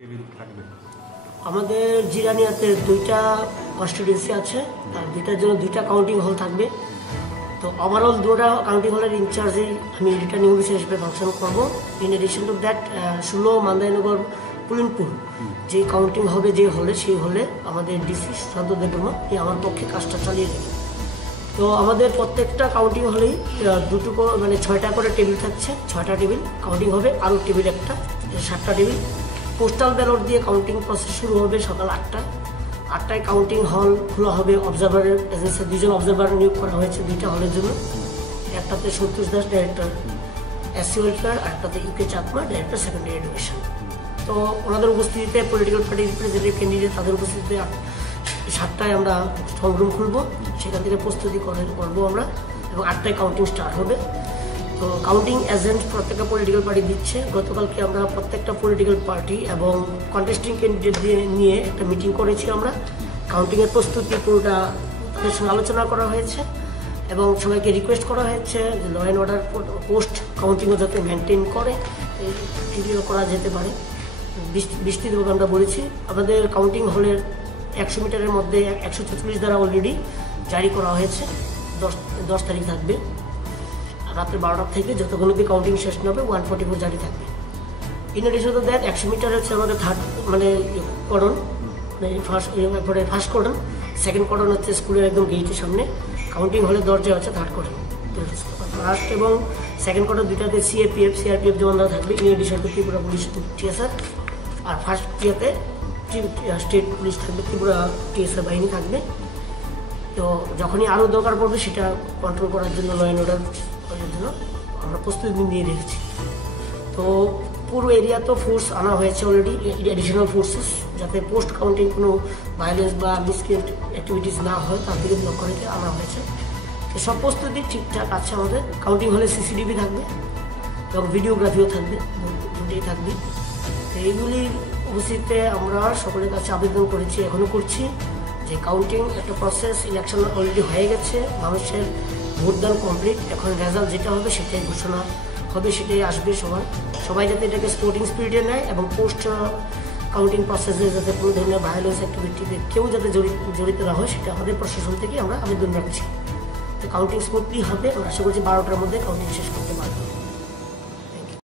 Table থাকবে। আমাদের জিরানিয়াতে 2টা কনস্টিটিউয়েন্সি আছে, আর 2টার জন্য 2টা কাউন্টিং হল থাকবে। তো ওভারঅল 2টা কাউন্টিং হলের ইনচার্জেই আমি রিটার্নিং অফিসার হিসেবে ফাংশন করবো। ইন এডিশন টু দ্যাট 16 মান্দাইনগর পুলিনপুর যে কাউন্টিং হবে যে হলে, সেই হলে আমাদের ডিসি শান্ত দেববর্মা আমার পক্ষে কাজটা চালিয়ে দেবে। তো আমাদের প্রত্যেকটা কাউন্টিং হলেই 6টা করে টেবিল থাকছে, 6টা টেবিল কাউন্টিং হবে, আরও টেবিল একটা, 7টা টেবিল। পোস্টাল ব্যালট দিয়ে কাউন্টিং প্রসেস শুরু হবে সকাল 8টায় কাউন্টিং হল খোলা হবে। অবজারভারের এজেন্সি 2জন অবজারভার নিয়োগ করা হয়েছে 2টা হলের জন্য। একটাতে সন্তোষ দাস ডাইরেক্টর এসসি ওয়েলফেয়ার, আর একটাতে UK Chakma director secondary education. তো ওনাদের উপস্থিতিতে পলিটিক্যাল পার্টি রিপ্রেজেন্টেটিভ ক্যান্ডিডেট তাদের উপস্থিতিতে 7টায় আমরা স্ট্রং রুম খুলবো, সেখান থেকে প্রস্তুতি করবো আমরা, এবং 8টায় কাউন্টিং স্টার্ট হবে। তো কাউন্টিং এজেন্ট প্রত্যেকটা পলিটিক্যাল পার্টি দিচ্ছে। গতকালকে আমরা প্রত্যেকটা পলিটিক্যাল পার্টি এবং কন্টেস্টিং ক্যান্ডিডেট নিয়ে একটা মিটিং করেছি আমরা। কাউন্টিংয়ের প্রস্তুতি পুরোটা তাদের সঙ্গে আলোচনা করা হয়েছে, এবং সবাইকে রিকোয়েস্ট করা হয়েছে যে ল অ্যান্ড অর্ডার পোস্ট কাউন্টিংও যাতে মেনটেন করে, ক্লিয়ার করা যেতে পারে। বিস্তৃতভাবে আমরা বলেছি। আমাদের কাউন্টিং হলের 100 মিটারের মধ্যে 144 দ্বারা অলরেডি জারি করা হয়েছে, 10 তারিখ থাকবে রাত্রে 12টা থেকে যতক্ষণ অব্দি কাউন্টিং শেষ না হবে 144 জারি থাকবে। In addition to that 100 metre হচ্ছে আমাদের cordon, first cordon, second cordon হচ্ছে স্কুলের একদম গেটের সামনে, কাউন্টিং হলে দরজা হচ্ছে থার্ড কর্ডন। ফার্স্ট এবং সেকেন্ড কর্ডন 2টাতে সিআরপিএফ জওয়ানরা থাকবে, in addition to Tripura police TSR. আর ফার্স্ট ইয়েতে স্টেট পুলিশ থাকবে, ত্রিপুরা টিএসআর বাহিনী থাকবে। তো যখনই আরও দরকার পড়বে সেটা কন্ট্রোল করার জন্য ল অ্যান্ড অর্ডার করার জন্য আমরা প্রস্তুতি নিয়ে রেখেছি। তো পুরো এরিয়া তো ফোর্স আনা হয়েছে অলরেডি, অ্যাডিশনাল ফোর্সেস, যাতে পোস্ট কাউন্টিং কোনো ভায়োলেন্স বা মিসক্রিয়েন্ট অ্যাক্টিভিটিস না হয় তার দিকে লক্ষ্য রেখে আনা হয়েছে। তো সব প্রস্তুতি ঠিকঠাক আছে আমাদের। কাউন্টিং হলে সিসিটিভি থাকবে এবং ভিডিওগ্রাফিও থাকবে, দুটোই থাকবে। তো এইগুলির উপস্থিতিতে আমরা সকলের কাছে আবেদন করেছি, এখনও করছি, যে কাউন্টিং একটা প্রসেস, ইলেকশন অলরেডি হয়ে গেছে, মানুষের ভোটদান কমপ্লিট, এখন রেজাল্ট যেটা হবে সেটাই ঘোষণা হবে, সেটাই আসবে। সবাই যাতে এটাকে স্পোর্টিং স্পিরিটে নেয়, এবং পোস্ট কাউন্টিং প্রসেসে যাতে কোনো ধরনের ভায়োলেন্স অ্যাক্টিভিটিতে কেউ যাতে জড়িত না হয়, সেটা আমাদের প্রশাসন থেকে আমরা আবেদন রাখছি। তো কাউন্টিং স্মুথলি হবে, আমরা আশা করছি 12টার মধ্যে কাউন্টিং শেষ করতে পারবো।